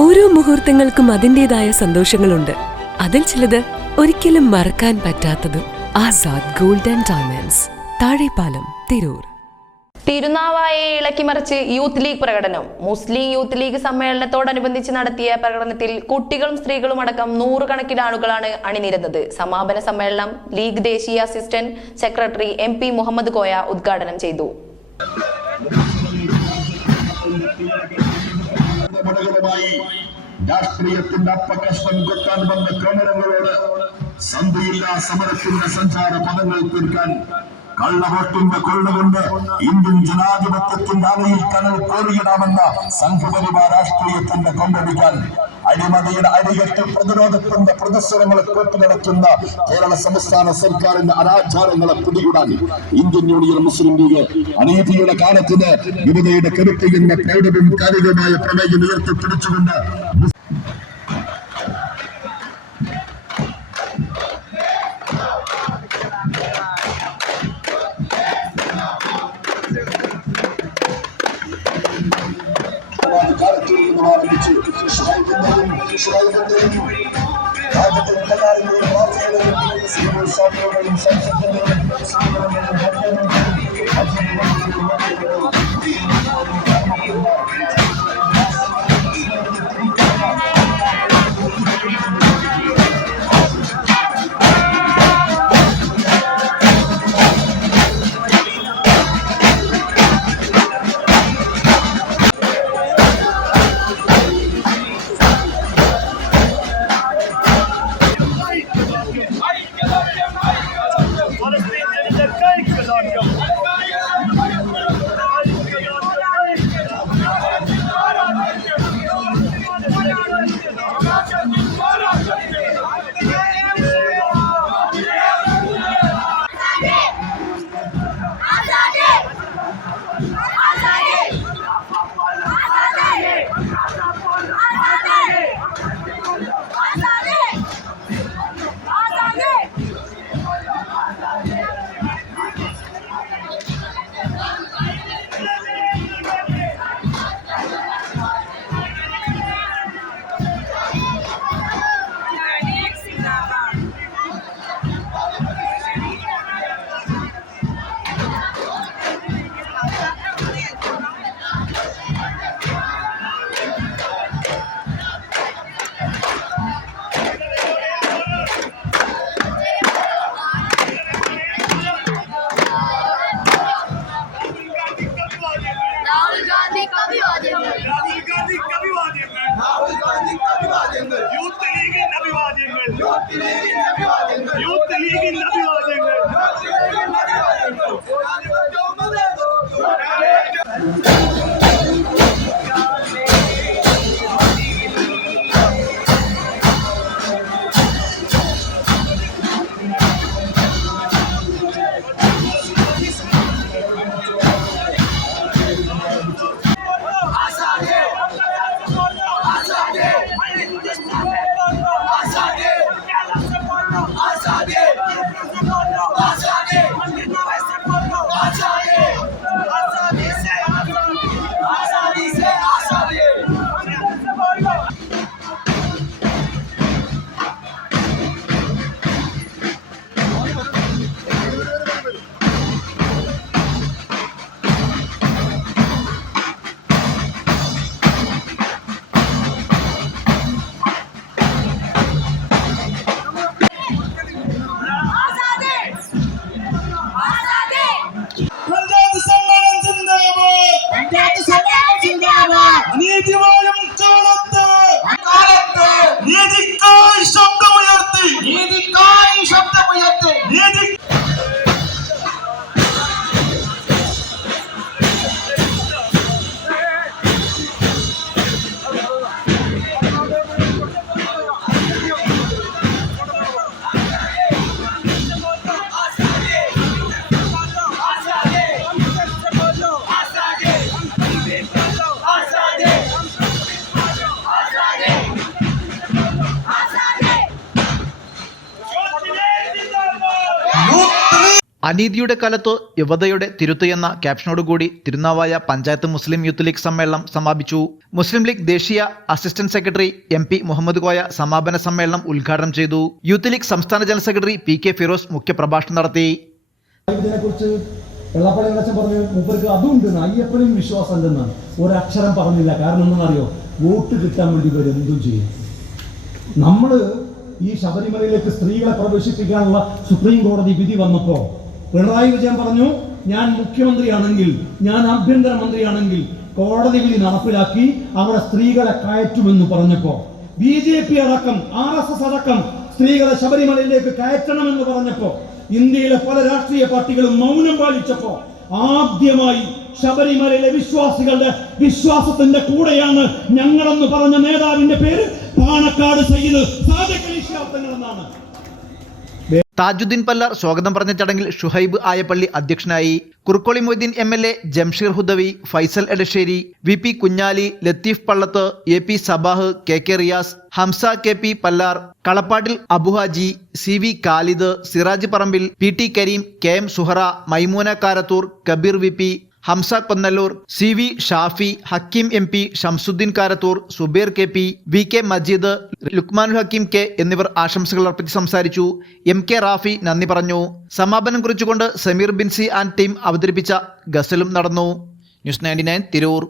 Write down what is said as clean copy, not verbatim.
ഓരോ മുഹൂർത്തങ്ങൾക്കും അതിൻ്റെതായ സന്തോഷങ്ങളുണ്ട്. അതിൽ ചിലത് ഒരിക്കലും മറക്കാൻ പറ്റാത്തതും. Azad gold and diamonds, Thazhepalam, Tirur. തിരുനാവായയെ ഇളക്കിമറിച്ച് യൂത്ത് ലീഗ് പ്രകടനം. മുസ്ലിം യൂത്ത് ലീഗ് സമ്മേളനത്തോടനുബന്ധിച്ച് നടത്തിയ പ്രകടനത്തിൽ കുട്ടികളും സ്ത്രീകളും അടക്കം 100 കണക്കിന് ആളുകളാണ് അണിനിരന്നത്. സമാപന സമ്മേളനം ലീഗ് ദേശീയ assistant secretary MP Muhammad Koya ഉദ്ഘാടനം ചെയ്തു. രാഷ്ട്രീയത്തിന്റെ അപ്പകഷ്ണം കൊത്താൻ വന്ന ക്രമങ്ങളോട് സന്ധിയില്ലാ സമരത്തിന്റെ സഞ്ചാര പദങ്ങൾ തീർക്കാൻ കള്ളവോട്ടിന്റെ കൊള്ളകൊണ്ട് ഇന്ത്യൻ ജനാധിപത്യത്തിന്റെ അലയിൽ കനൽ കോരിയിടാമെന്ന സംഘപരിവാർ രാഷ്ട്രീയത്തിന്റെ കൊണ്ടടിക്കാൻ അഴിമതിയുടെ അടികെട്ട് പ്രതിരോധത്തിന്റെ പ്രതിസ്വരങ്ങളെ കേട്ടുനടക്കുന്ന കേരള സംസ്ഥാന സർക്കാരിന്റെ അനാചാരങ്ങളെ പിടികൂടാൻ ഇന്ത്യൻ യൂണിയൻ മുസ്ലിം ലീഗ് അനീതിയുടെ കാലത്തിന് വിവിധയുടെ കരുത്തിന്റെ പ്രൗഢവും കാലികമായ പ്രമേയം ഉയർത്തിപ്പിടിച്ചുകൊണ്ട് അനീതിയുടെ കാലത്ത് യുവതയുടെ തിരുത്ത് എന്ന ക്യാപ്ഷനോടുകൂടി Thirunavaya panchayat Muslim youth league സമ്മേളനം സമാപിച്ചു. മുസ്ലിം ലീഗ് ദേശീയ assistant secretary MP Muhammad Koya സമാപന സമ്മേളനം ഉദ്ഘാടനം ചെയ്തു. യൂത്ത് ലീഗ് സംസ്ഥാന ജനറൽ സെക്രട്ടറി PK ഫിറോസ് മുഖ്യപ്രഭാഷണം നടത്തി. ഇതിനെക്കുറിച്ച് വെള്ളാപ്പള്ളി നടേശൻ പറഞ്ഞു, മൂപ്പർക്ക് അതുണ്ട്, അയ്യപ്പനും വിശ്വാസം ഉണ്ടെന്നാണ്. ഒരക്ഷരം പറഞ്ഞില്ല. കാരണം എന്താണെന്നറിയോ? വോട്ട് കിട്ടാൻ വേണ്ടി ഇവരെന്തും ചെയ്യും. നമ്മൾ ഈ ശബരിമലയിലേക്ക് സ്ത്രീകളെ പ്രവേശിപ്പിക്കാനുള്ള സുപ്രീം കോടതി വിധി വന്നപ്പോൾ പിണറായി വിജയൻ പറഞ്ഞു, ഞാൻ മുഖ്യമന്ത്രിയാണെങ്കിൽ, ഞാൻ ആഭ്യന്തരമന്ത്രിയാണെങ്കിൽ കോടതി വിധി നടപ്പിലാക്കി അവിടെ സ്ത്രീകളെ കയറ്റുമെന്ന് പറഞ്ഞപ്പോൾ BJP അടക്കം RSS അടക്കം സ്ത്രീകളെ ശബരിമലയിലേക്ക് കയറ്റണമെന്ന് പറഞ്ഞപ്പോൾ ഇന്ത്യയിലെ പല രാഷ്ട്രീയ പാർട്ടികളും മൗനം പാലിച്ചപ്പോൾ ആദ്യമായി ശബരിമലയിലെ വിശ്വാസികളുടെ വിശ്വാസത്തിന്റെ കൂടെയാണ് ഞങ്ങളെന്ന് പറഞ്ഞ നേതാവിന്റെ പേര് പാണക്കാട് സയ്യിദ് സാദിഖ് അലി ശിഹാബ് തങ്ങൾ എന്നാണ്. താജുദ്ദീൻ പല്ലാർ സ്വാഗതം പറഞ്ഞ ചടങ്ങിൽ ഷുഹൈബ് ആയപ്പള്ളി അധ്യക്ഷനായി. Kurukkoli Moideen MLA, Jamsheer Hudavi, Faisal Edasseri, VP Kunhali, Latheef Pallath, AP Sabah, KK Riyas, Hamsa KP Pallar, Kalappattil Abuhaji, CV Khalid, Siraj Parambil, PT Kareem, KM Suhara, Maimoona Karathur, Kabeer VP, Hamsa Konnallur, CV Shafi, Hakeem MP, Shamsuddeen Karathur, Subair KP, VK Majeed, Lukmanul Hakeem K എന്നിവർ ആശംസകൾ അർപ്പിച്ച് സംസാരിച്ചു. MK റാഫി നന്ദി പറഞ്ഞു. സമാപനം കുറിച്ചുകൊണ്ട് സമീർ ബിൻസി ആൻഡ് ടീം അവതരിപ്പിച്ച ഗസലും നടന്നു. ന്യൂസ് 99 തിരൂർ.